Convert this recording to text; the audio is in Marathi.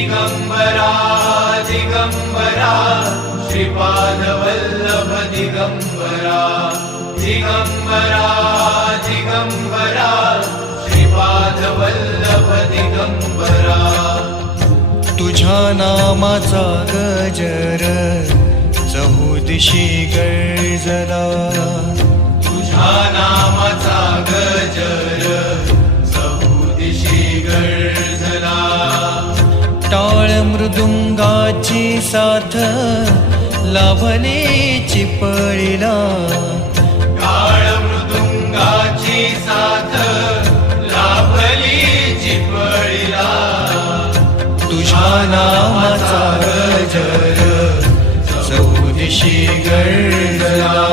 दिगंबरा दिगंबरा श्रीपादवल्लभ दिगंबरा दिगंबरा दिगंबरा श्रीपादवल्लभ दिगंबरा तुझ्या नामाचा गजर चहुदिशी गर्जला तुझ्या नामाचा गजर चहुदिशी गर्जला टाळ मृदुंगाची साथ लाभली चिपळीला टाळ मृदुंगाची साथ लाभली चिपळीला तुझ्या नामाचा गजर चहुदिशी गर्जला